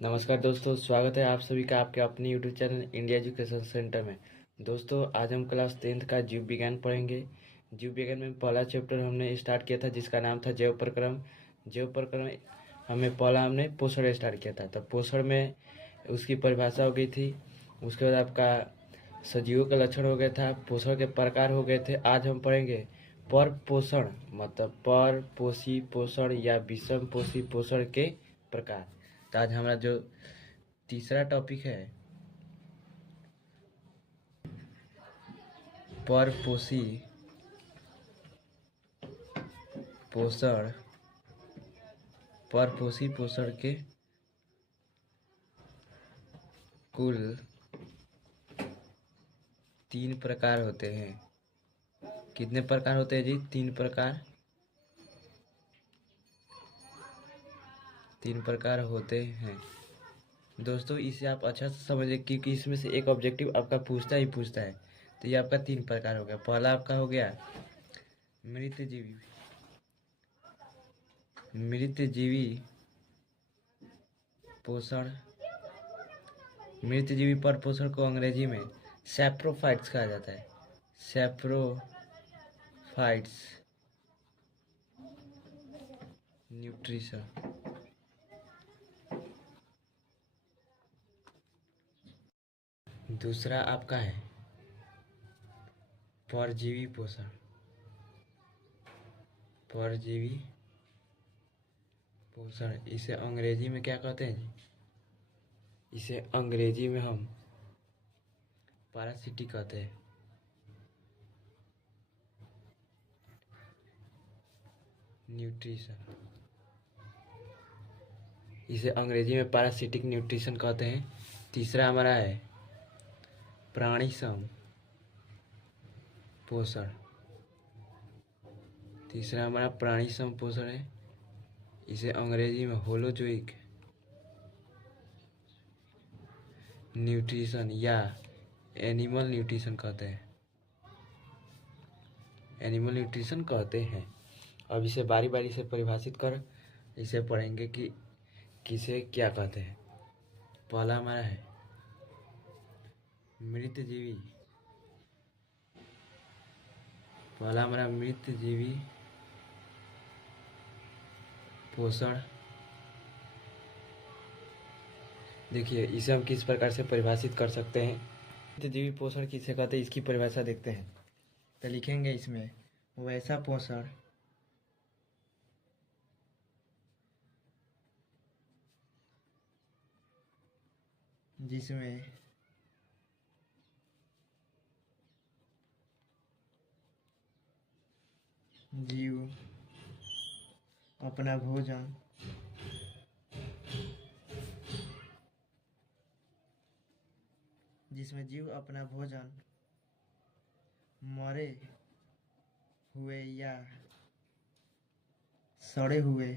नमस्कार दोस्तों, स्वागत है आप सभी का आपके अपने YouTube channel India education centre में। दोस्तों, आज हम क्लास 10th का जीव विज्ञान पढ़ेंगे। जीव विज्ञान में पहला चैप्टर हमने स्टार्ट किया था जिसका नाम था जैव प्रक्रम। जैव प्रक्रम हमने पोषण स्टार्ट किया था। तब पोषण में उसकी परिभाषा हो गई थी। उसके बाद आपका सजीवों के लक्षण हो गया था, पोषण के प्रकार हो गए थे। आज हम पढ़ेंगे पर पोषण, मतलब पर पोषी पोषण या विषम पोषी पोषण के प्रकार। तो आज हमारा जो तीसरा टॉपिक है पर पोषी पोषण, पर पोषी पोषण के कुल 3 प्रकार होते हैं। कितने प्रकार होते हैं जी? 3 प्रकार। 3 प्रकार होते हैं दोस्तों। इसे आप अच्छा से समझिए क्योंकि इसमें से एक ऑब्जेक्टिव आपका पूछता ही पूछता है। तो ये आपका 3 प्रकार हो गया। पहला आपका हो गया मृतजीवी। मृतजीवी पोषण। मृतजीवी पर पोषण को अंग्रेजी में सैप्रोफाइट्स कहा जाता है। Saprophytes nutrition. दूसरा आपका है परजीवी पोषण। परजीवी पोषण इसे अंग्रेजी में क्या कहते हैं जी? इसे अंग्रेजी में हम पैरासिटिक कहते हैं। न्यूट्रिशन, इसे अंग्रेजी में पैरासिटिक न्यूट्रिशन कहते हैं। तीसरा हमारा है प्राणी सम पोषण। तीसरा हमारा प्राणी सम पोषण है। इसे अंग्रेजी में होलोजोइक न्यूट्रिशन या एनिमल न्यूट्रिशन कहते हैं। एनिमल न्यूट्रिशन कहते हैं। अब इसे बारी बारी से परिभाषित कर इसे पढ़ेंगे कि किसे क्या कहते हैं। पहला हमारा है मृतजीवी। पहला हमारा मृतजीवी पोषण। देखिए इसे हम किस प्रकार से परिभाषित कर सकते हैं। मृतजीवी पोषण किसे कहते हैं इसकी परिभाषा देखते हैं। तो लिखेंगे इसमें वैसा पोषण जिसमें जीव अपना भोजन मरे हुए या सड़े हुए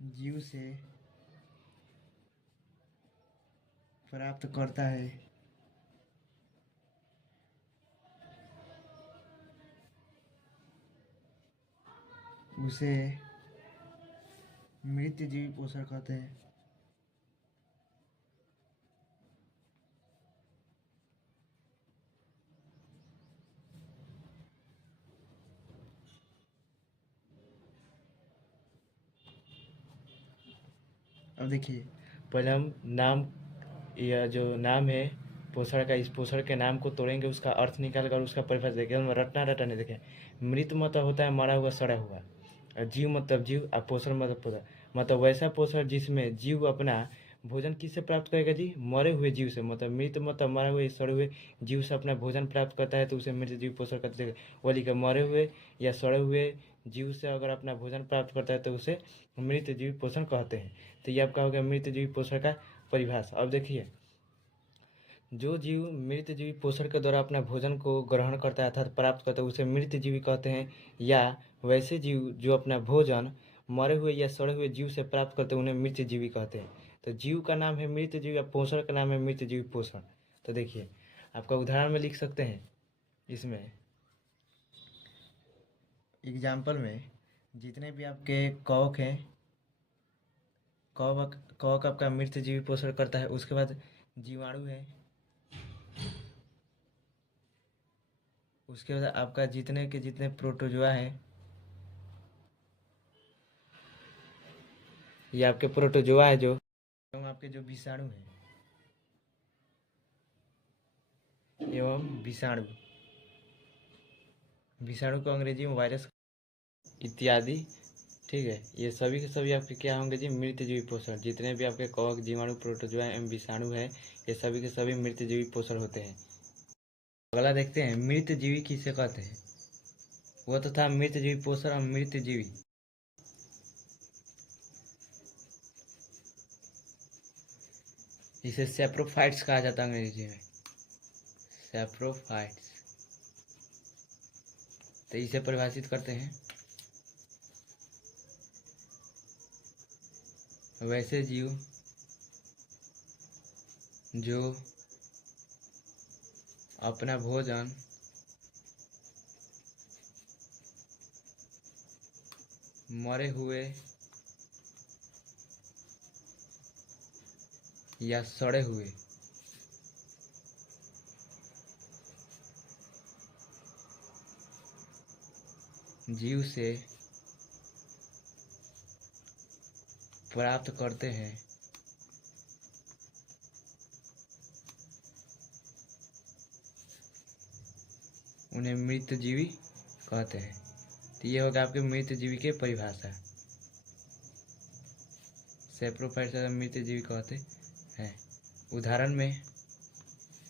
जीव से प्राप्त करता है उसे मृतजीवी पोषण कहते हैं। अब देखिए पहले हम नाम, यह जो नाम है पोषण का, इस पोषण के नाम को तोड़ेंगे, उसका अर्थ निकाल कर उसका परिभाषा देखेंगे। हम रटना रटा नहीं देखें। मृत मतलब होता है मरा हुआ सड़ा हुआ, और जीव मतलब जीव, और पोषण मतलब पोषण मतलब वैसा पोषण जिसमें जीव अपना भोजन किससे प्राप्त करेगा जी? मरे हुए जीव से। मतलब मृत मतलब मरे हुए सड़े हुए जीव से अपना भोजन प्राप्त करता है तो उसे मृत जीव पोषण कहते हैं। वो लिखा मरे हुए या सड़े हुए जीव से अगर अपना भोजन प्राप्त करता है तो उसे मृत जीव पोषण कहते हैं। तो ये आपका हो गया मृत जीव पोषण का परिभाषा। अब देखिए जो जीव मृत जीवी पोषण के द्वारा अपना भोजन को ग्रहण करता है अर्थात प्राप्त करता है उसे मृत जीवी कहते हैं। या वैसे जीव जो अपना भोजन मरे हुए या सड़े हुए जीव से प्राप्त करते हैं उन्हें मृत जीवी कहते हैं। तो जीव का नाम है मृत जीव या पोषण का नाम है मृत जीवी पोषण। तो देखिए आपका उदाहरण में लिख सकते हैं इसमें एग्जाम्पल में जितने भी आपके कवक हैं, कवक कवक आपका मृत जीवी पोषण करता है। उसके बाद जीवाणु है, उसके बाद आपका जितने के जितने प्रोटोजोआ हैं, ये आपके प्रोटोजोआ है जो एवं आपके जो विषाणु हैं एवं विषाणु, विषाणु को अंग्रेजी में वायरस इत्यादि, ठीक है। ये सभी के सभी आपके क्या होंगे जी, मृत जीवी पोषण। जितने भी आपके कवक, जीवाणु, प्रोटोजोआ एवं विषाणु है, ये सभी के सभी मृत जीवी पोषण होते हैं। अगला देखते हैं, मृत जीवी किसे कहते हैं। वो तो था मृत जीवी पोषण और मृत जीवी। इसे सैप्रोफाइट्स कहा जाता है अंग्रेजी में, सैप्रोफाइट्स। तो इसे परिभाषित करते हैं, वैसे जीव जो अपना भोजन मरे हुए या सड़े हुए जीव से प्राप्त करते हैं, उन्हें मृत जीवी कहते हैं। तो ये होगा आपके मृत जीवी के परिभाषा। सैप्रोफाइट्स मृत जीवी कहते हैं। उदाहरण में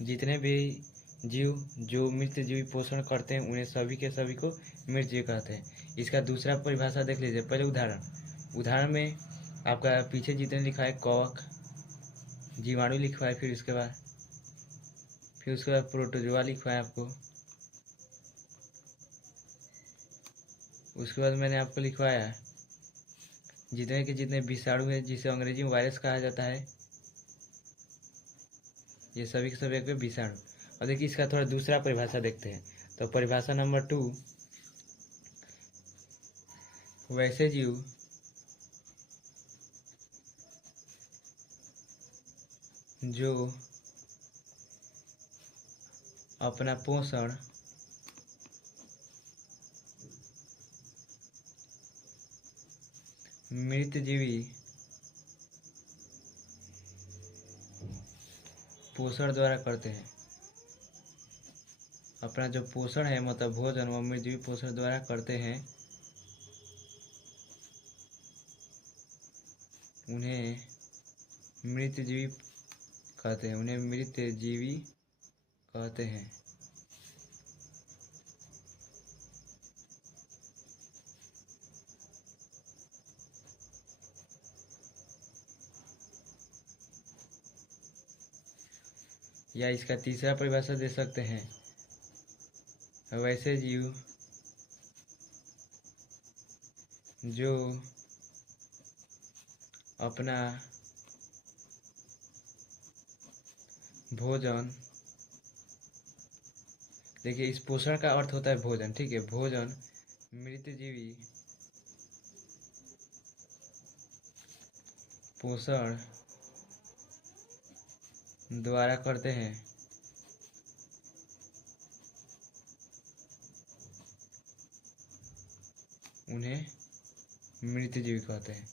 जितने भी जीव जो मृत जीवी पोषण करते हैं, उन्हें सभी के सभी को मृत जीव कहते हैं। इसका दूसरा परिभाषा देख लीजिए। पहले उदाहरण में आपका पीछे जितने लिखा है कवक, जीवाणु लिखा है, फिर उसके बाद प्रोटोजोआ लिखा है आपको, उसके बाद मैंने आपको लिखवाया जितने के जितने विषाणु है, जिसे अंग्रेजी में वायरस कहा जाता है, ये सभी के सभी एक विषाणु। और देखिए इसका थोड़ा दूसरा परिभाषा देखते हैं। तो परिभाषा नंबर 2, वैसे जीव जो अपना पोषण मृत जीवी पोषण द्वारा करते हैं। अपना जो पोषण है मतलब भोजन, वो मृत जीवी पोषण द्वारा करते हैं, उन्हें मृत जीवी कहते हैं, उन्हें मृत जीवी कहते हैं। या इसका तीसरा परिभाषा दे सकते हैं, वैसे जीव जो अपना भोजन, देखिए इस पोषण का अर्थ होता है भोजन, ठीक है। भोजन मृत जीवी पोषण द्वारा करते हैं, उन्हें मृत जीवी कहते हैं।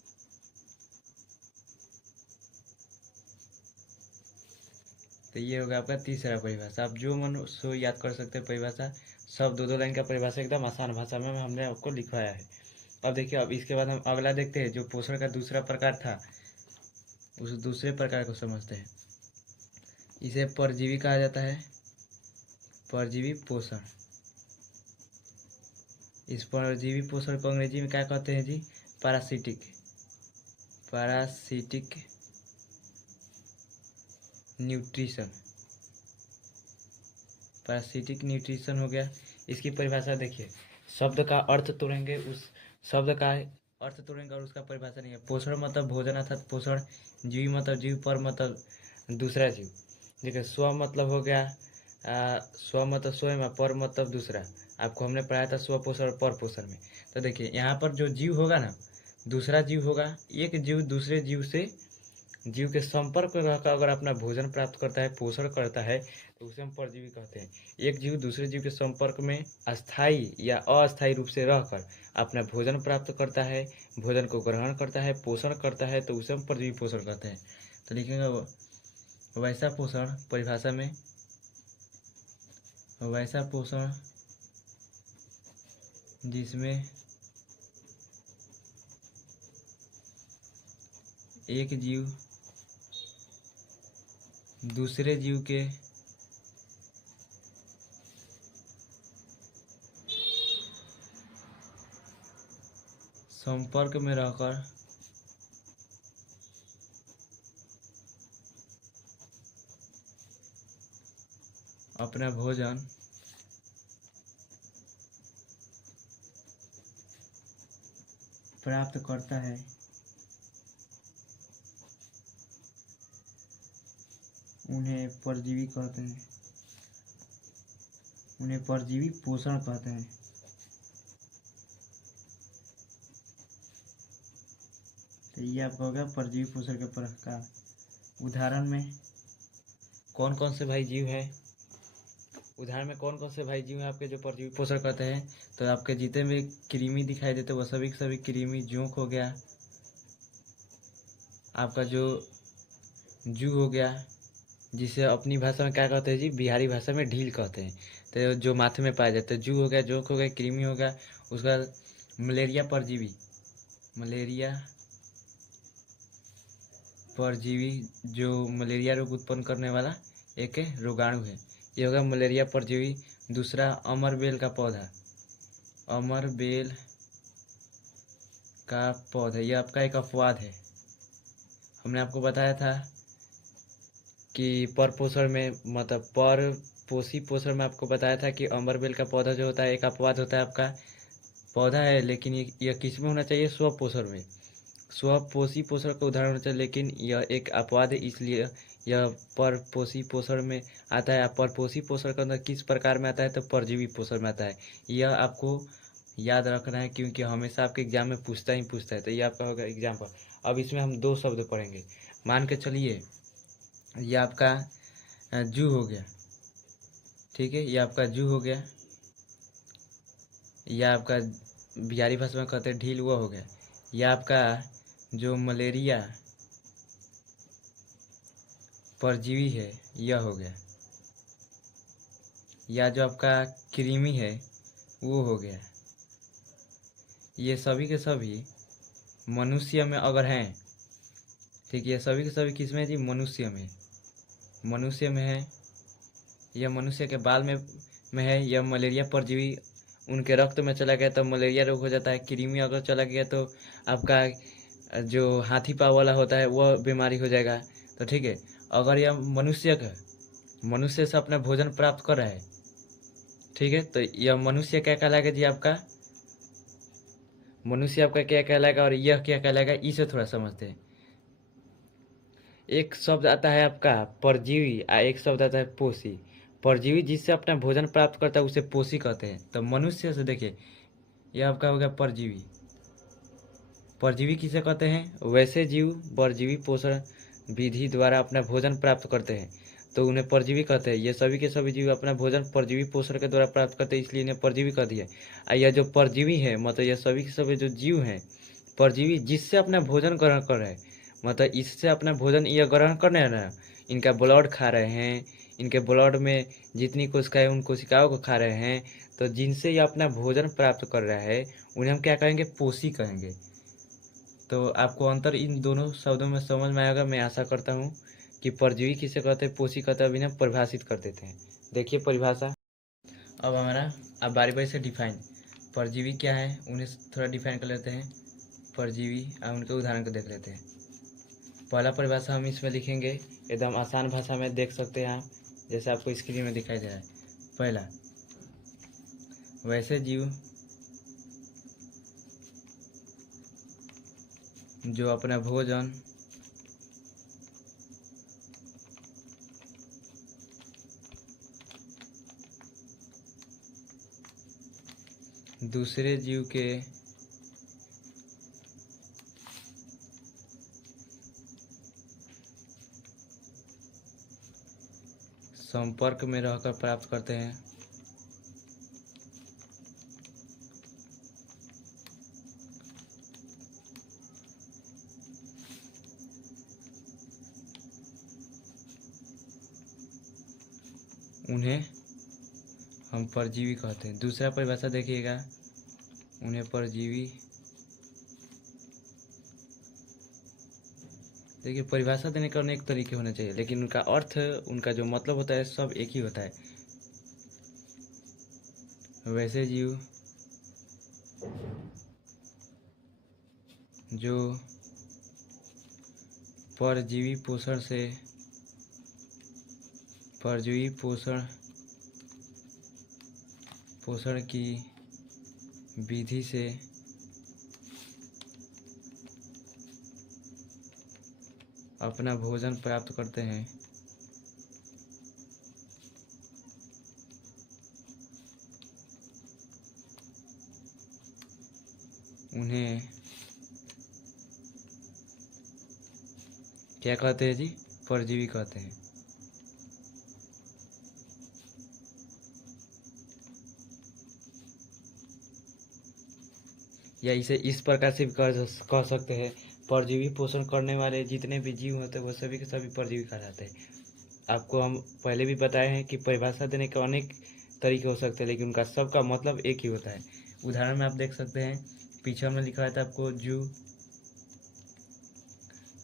तो ये होगा आपका तीसरा परिभाषा। आप जो मन सो याद कर सकते हैं परिभाषा, सब 2-2 लाइन का परिभाषा एकदम आसान भाषा में हमने आपको लिखवाया है। अब देखिए, अब इसके बाद हम अगला देखते हैं, जो पोषण का दूसरा प्रकार था, उस दूसरे प्रकार को समझते हैं। इसे परजीवी कहा जाता है, परजीवी पोषण। इस परजीवी पोषण को अंग्रेजी में क्या कहते हैं जी, parasitic, parasitic nutrition, parasitic nutrition हो गया। इसकी परिभाषा देखिए, शब्द का अर्थ तोड़ेंगे, उस शब्द का अर्थ तोड़ेंगे और उसका परिभाषा नहीं है। पोषण मतलब भोजन अर्थात पोषण, जीवी मतलब जीव, पर मतलब दूसरा जीव। देखिए स्व मतलब हो गया स्व मतलब स्वयं और पर मतलब दूसरा। आपको हमने पढ़ाया था स्व पोषण और पर पोषण में। तो देखिए यहाँ पर जो जीव होगा ना, दूसरा जीव होगा, एक जीव दूसरे जीव से जीव के संपर्क में रहकर अगर अपना भोजन प्राप्त करता है, पोषण करता है, तो उसे हम परजीवी कहते हैं। एक जीव दूसरे जीव के संपर्क में अस्थायी या अस्थायी रूप से रहकर अपना भोजन प्राप्त करता है, भोजन को ग्रहण करता है, पोषण करता है, तो उसे हम परजीवी पोषण कहते हैं। तो लिखेंगे वैसा पोषण परिभाषा में, वैसा पोषण जिसमें एक जीव दूसरे जीव के संपर्क में रहकर अपना भोजन प्राप्त करता है, उन्हें परजीवी कहते हैं, उन्हें परजीवी पोषण कहते हैं। तो ये आपका हो गया परजीवी पोषण के प्रकार। उदाहरण में कौन कौन से भाई जीव है, उदाहरण में कौन कौन से भाई जीव हैं आपके जो परजीवी पोषण करते हैं? तो आपके जितने भी कृमि दिखाई देते हैं वो सभी के सभी कृमि। जोंक हो गया, आपका जो जू हो गया, जिसे अपनी भाषा में क्या कहते हैं जी, बिहारी भाषा में ढील कहते हैं। तो जो माथे में पाए जाते हैं, जू हो गया, जोंक हो गया, कृमि हो गया। उसका मलेरिया परजीवी, मलेरिया परजीवी जो मलेरिया रोग उत्पन्न करने वाला एक रोगाणु है, ये होगा मलेरिया परजीवी। दूसरा अमरबेल का पौधा, अमरबेल का पौधा, ये आपका एक अपवाद है। हमने आपको बताया था कि पर पोषण में मतलब पर पोषी पोषण में आपको बताया था कि अमरबेल का पौधा जो होता है एक अपवाद होता है, आपका पौधा है, लेकिन ये किस में होना चाहिए? स्व पोषण में, स्व पोषी पोषण का उदाहरण होना चाहिए, लेकिन यह एक अपवाद है, इसलिए यह पर पोषी पोषण में आता है। पर पोषी पोषण के अंदर किस प्रकार में आता है? तो परजीवी पोषण में आता है। यह आपको याद रखना है, क्योंकि हमेशा आपके एग्जाम में पूछता ही पूछता है। तो ये आपका होगा एग्जाम्पल। अब इसमें हम दो शब्द पढ़ेंगे। मान के चलिए ये आपका जू हो गया, ठीक है, ये आपका जू हो गया, यह आपका बिहारी भाषा में कहते हैं ढील, वो हो गया। यह आपका जो मलेरिया परजीवी है यह हो गया, या जो आपका कृमि है वो हो गया। ये सभी के सभी मनुष्य में अगर हैं, ठीक, ये सभी के सभी किस में जी? मनुष्य में, मनुष्य में है, यह मनुष्य के बाल में है। यह मलेरिया परजीवी उनके रक्त में चला गया तो मलेरिया रोग हो जाता है। कृमि अगर चला गया तो आपका जो हाथी पाँव वाला होता है वह बीमारी हो जाएगा। तो ठीक है, अगर यह मनुष्य से अपना भोजन प्राप्त कर रहा है, ठीक है, तो यह मनुष्य क्या कहलाएगा जी? आपका मनुष्य आपका क्या कहलाएगा और यह क्या कहलाएगा, इसे थोड़ा समझते हैं। एक शब्द आता है आपका परजीवी और एक शब्द आता है पोषी। परजीवी जिससे अपना भोजन प्राप्त करता है उसे पोषी कहते हैं। तो मनुष्य से देखिए, यह आपका हो गया परजीवी। परजीवी किसे कहते हैं? वैसे जीव परजीवी पोषण विधि द्वारा अपना भोजन प्राप्त करते हैं, तो उन्हें परजीवी कहते हैं। ये सभी के सभी जीव अपना भोजन परजीवी पोषण के द्वारा प्राप्त करते हैं, इसलिए इन्हें परजीवी कह दिया। और यह जो परजीवी है मतलब यह सभी के सभी जो जीव हैं परजीवी जिससे अपना भोजन ग्रहण कर रहे हैं, मतलब इससे अपना भोजन यह ग्रहण कर रहे हैं ना, इनका ब्लड खा रहे हैं, इनके ब्लड में जितनी कोशिकाएं उन कोशिकाओं को खा रहे हैं, तो जिनसे यह अपना भोजन प्राप्त कर रहा है उन्हें हम क्या कहेंगे? पोषी कहेंगे। तो आपको अंतर इन दोनों शब्दों में समझ में आएगा। मैं आशा करता हूँ कि परजीवी किसे कहते हैं, पोषी कहते हैं, अभी हम परिभाषित कर देते हैं। देखिए परिभाषा अब हमारा, अब बारी बारी से डिफाइन परजीवी क्या है उन्हें थोड़ा डिफाइन कर लेते हैं। परजीवी और उनके उदाहरण को देख लेते हैं। पहला परिभाषा हम इसमें लिखेंगे, एकदम आसान भाषा में देख सकते हैं आप, जैसे आपको स्क्रीन में दिखाई दे रहा है। पहला, वैसे जीव जो अपना भोजन दूसरे जीव के संपर्क में रहकर प्राप्त करते हैं। उन्हें हम परजीवी कहते हैं। दूसरा परिभाषा देखिएगा, उन्हें परजीवी। देखिए, परिभाषा देने का अनेक तरीके होने चाहिए, लेकिन उनका अर्थ, उनका जो मतलब होता है, सब एक ही होता है। वैसे जीव जो परजीवी पोषण की विधि से अपना भोजन प्राप्त करते हैं, उन्हें क्या कहते हैं जी? परजीवी कहते हैं। या इसे इस प्रकार से भी कह सकते हैं, परजीवी पोषण करने वाले जितने भी जीव होते हैं वो सभी के सभी परजीवी कहलाते हैं। आपको हम पहले भी बताए हैं कि परिभाषा देने के अनेक तरीके हो सकते हैं, लेकिन उनका सबका मतलब एक ही होता है। उदाहरण में आप देख सकते हैं, पीछे हमने लिखा था आपको जू,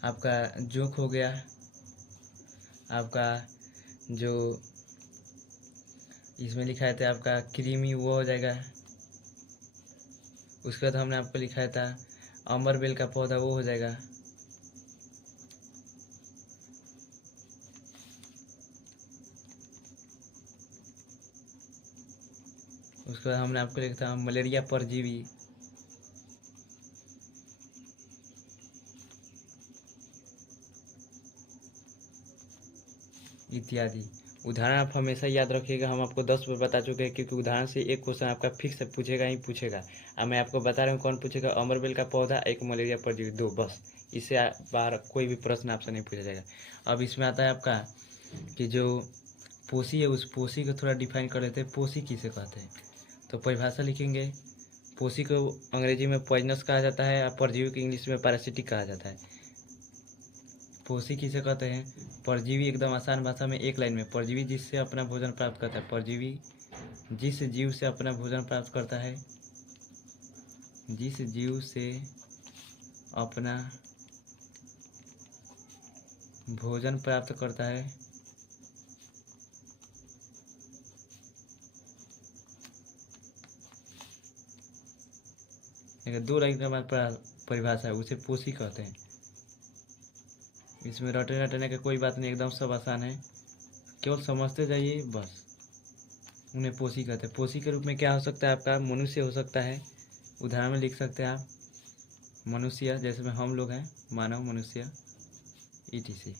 आपका जोंक हो गया, आपका जो इसमें लिखा था आपका कृमि वो हो जाएगा। उसके बाद हमने आपको लिखा था अमरबेल का पौधा वो हो जाएगा। उसके बाद हमने आपको लिखा था मलेरिया परजीवी, इत्यादि। उदाहरण आप हमेशा याद रखिएगा, हम आपको 10 बार बता चुके हैं, क्योंकि उदाहरण से एक क्वेश्चन आपका फिक्स पूछेगा ही पूछेगा। अब मैं आपको बता रहा हूँ कौन पूछेगा, अमरबेल का पौधा, एक मलेरिया परजीवी, 2, बस। इससे बाहर कोई भी प्रश्न आपसे नहीं पूछा जाएगा। अब इसमें आता है आपका कि जो पोषी है, उस पोषी को थोड़ा डिफाइन कर लेते हैं। पोषी किसे कहते हैं? तो परिभाषा लिखेंगे, पोषी को अंग्रेजी में पॉइजनस कहा जाता है और परजीवी को इंग्लिश में पैरासिटिक कहा जाता है। पोषी किसे कहते हैं? परजीवी, एकदम आसान भाषा में एक लाइन में, परजीवी जिससे अपना भोजन प्राप्त करता है। परजीवी जिस जीव से अपना भोजन प्राप्त करता है, जिस जीव से अपना भोजन प्राप्त करता है, दो लाइन के बाद परिभाषा है, उसे पोषी कहते हैं। इसमें रटने का कोई बात नहीं, एकदम सब आसान है, केवल समझते जाइए बस। उन्हें पोषी कहते हैं। पोषी के रूप में क्या हो सकता है आपका? मनुष्य हो सकता है। उदाहरण में लिख सकते हैं आप मनुष्य, जैसे में हम लोग हैं, मानव, मनुष्य, etc।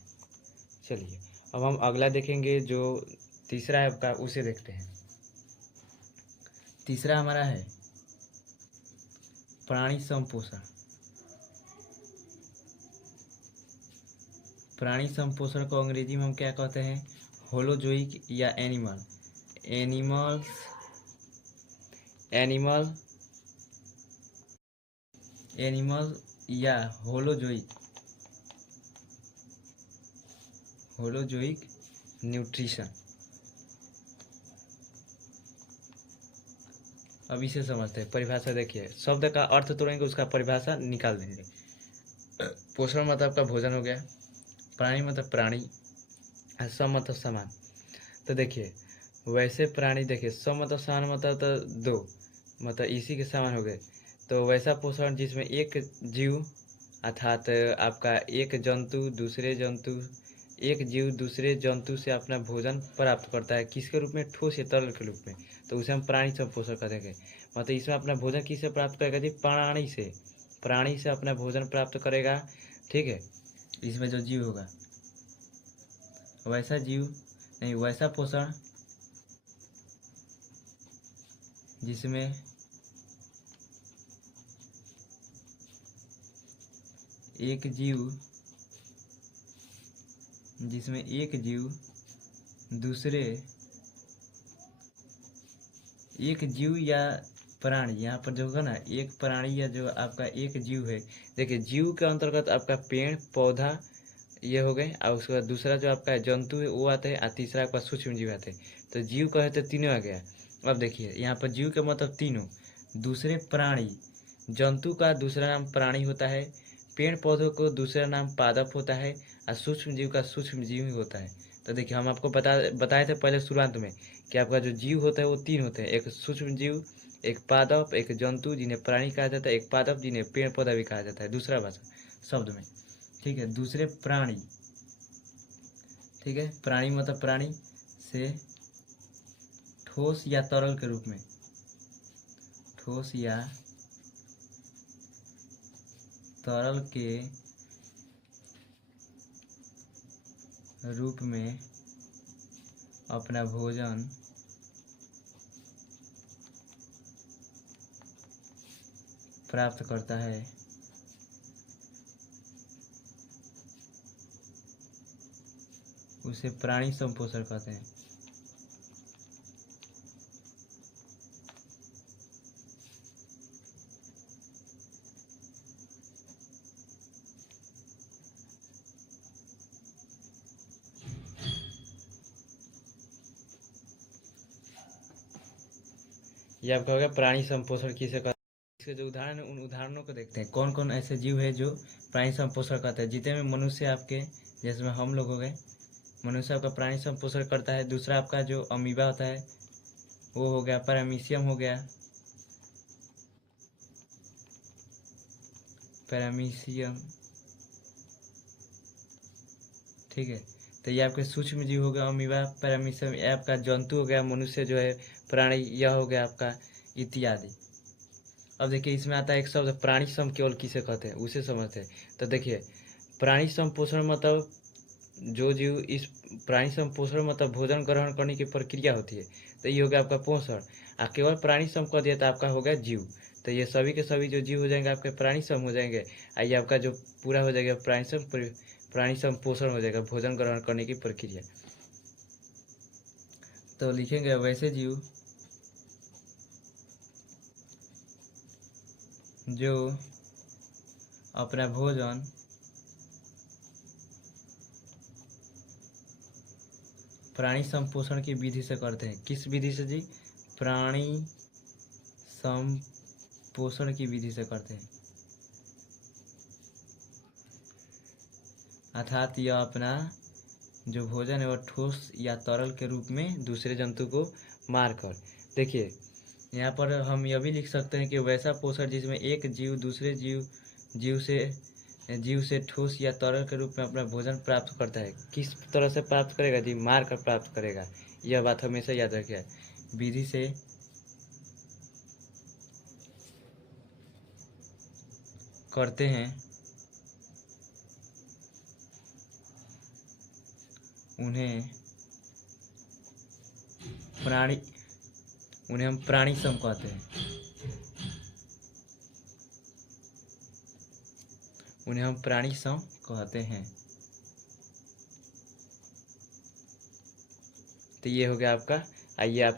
चलिए अब हम अगला देखेंगे, जो तीसरा है आपका, उसे देखते हैं। तीसरा हमारा है प्राणी संपोषण। प्राणी संपोषण को अंग्रेजी में हम क्या कहते हैं? होलोजोइक या एनिमल या होलोजोइक न्यूट्रिशन। अब इसे समझते हैं। परिभाषा देखिए, शब्द का अर्थ तोड़ेंगे, उसका परिभाषा निकाल देंगे। पोषण मतलब आपका भोजन हो गया, प्राणी मतलब प्राणी, सम मतलब समान। तो देखिए, वैसे प्राणी, देखिए सम मतलब समान मतलब तो 2, मतलब इसी के समान हो गए। तो वैसा पोषण जिसमें एक जीव अर्थात आपका एक जीव दूसरे जंतु से अपना भोजन प्राप्त करता है, किसके रूप में? ठोस या तरल के रूप में। तो उसे हम प्राणी संपोषण करेंगे। मतलब इसमें अपना भोजन किससे प्राप्त करेगा जी? प्राणी से अपना भोजन प्राप्त करेगा, ठीक है। इसमें जो जीव होगा, वैसा पोषण जिसमें एक जीव जिसमें एक जीव दूसरे एक जीव या प्राणी, यहाँ पर जो होगा ना एक प्राणी या जो आपका एक जीव है, देखिए जीव के अंतर्गत आपका पेड़ पौधा ये हो गए, और उसके बाद दूसरा जो आपका जंतु है वो आता है, और तीसरा आपका सूक्ष्म जीव आते हैं। तो जीव कहे तो तीनों आ गया। अब देखिए यहाँ पर जीव के मतलब तीनों, दूसरे प्राणी, जंतु का दूसरा नाम प्राणी होता है, पेड़ पौधों को दूसरा नाम पादप होता है, और सूक्ष्म जीव का सूक्ष्म जीव ही होता है। तो देखिए हम आपको बताए थे पहले शुरुआत में कि आपका जो जीव होता है वो तीन होते हैं, एक सूक्ष्म जीव, एक पादप, एक जंतु जिन्हें प्राणी कहा जाता है, एक पादप जिन्हें पेड़ पौधा भी कहा जाता है दूसरा भाषा शब्द में। ठीक है, दूसरे प्राणी, ठीक है, प्राणी मतलब प्राणी से ठोस या तरल के रूप में, ठोस या तरल के रूप में अपना भोजन प्राप्त करता है, उसे प्राणी संपोषण कहते हैं। ये आपका हो गया प्राणी संपोषण किसे कहते हैं। इसके जो उदाहरण है उन उदाहरणों को देखते हैं, कौन कौन ऐसे जीव है जो प्राणी संपोषण करते हैं। जितने में मनुष्य आपके जैसे में हम लोग हो गए, मनुष्य आपका प्राणी संपोषण करता है। दूसरा आपका जो अमीबा होता है वो हो गया, पैरामीशियम हो गया, पैरामीशियम, ठीक है। तो ये आपके सूक्ष्म जीव हो गया अमीबा, पैरामीशियम, ये आपका जंतु हो गया, मनुष्य जो है प्राणी, यह हो गया आपका इत्यादि। अब देखिए इसमें आता है एक शब्द प्राणी सम, केवल किसे कहते हैं उसे समझते हैं। तो देखिए प्राणी संपोषण मतलब जो जीव इस प्राणी संपोषण मतलब भोजन ग्रहण करने की प्रक्रिया होती है, तो ये हो गया आपका पोषण। आ केवल प्राणी सम कह दिया तो आपका हो गया जीव। तो ये सभी के सभी जो जीव हो जाएंगे आपके प्राणी सम हो जाएंगे, आइए आपका जो पूरा हो जाएगा प्राणी संपोषण हो जाएगा, भोजन ग्रहण करने की प्रक्रिया। तो लिखेंगे वैसे जीव जो अपना भोजन प्राणी संपोषण की विधि से करते हैं। किस विधि से जी? प्राणी संपोषण की विधि से करते हैं, अर्थात यह अपना जो भोजन है वह ठोस या तरल के रूप में दूसरे जंतु को मारकर। देखिए यहाँ पर हम यह भी लिख सकते हैं कि वैसा पोषण जिसमें एक जीव दूसरे जीव से ठोस या तरल के रूप में अपना भोजन प्राप्त करता है। किस तरह से प्राप्त करेगा जी? मार कर प्राप्त करेगा। यह बात हमेशा याद रखिए, विधि से करते हैं, उन्हें हम प्राणी सम कहते हैं, उन्हें हम प्राणी सम कहते हैं। तो ये हो गया आपका। आइए आप